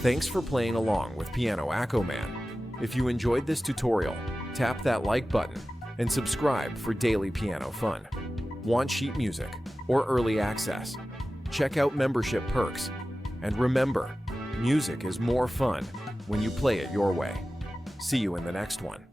Thanks for playing along with Piano AccoMan. If you enjoyed this tutorial, tap that like button and subscribe for daily piano fun. Want sheet music or early access? Check out membership perks. And remember, music is more fun when you play it your way. See you in the next one.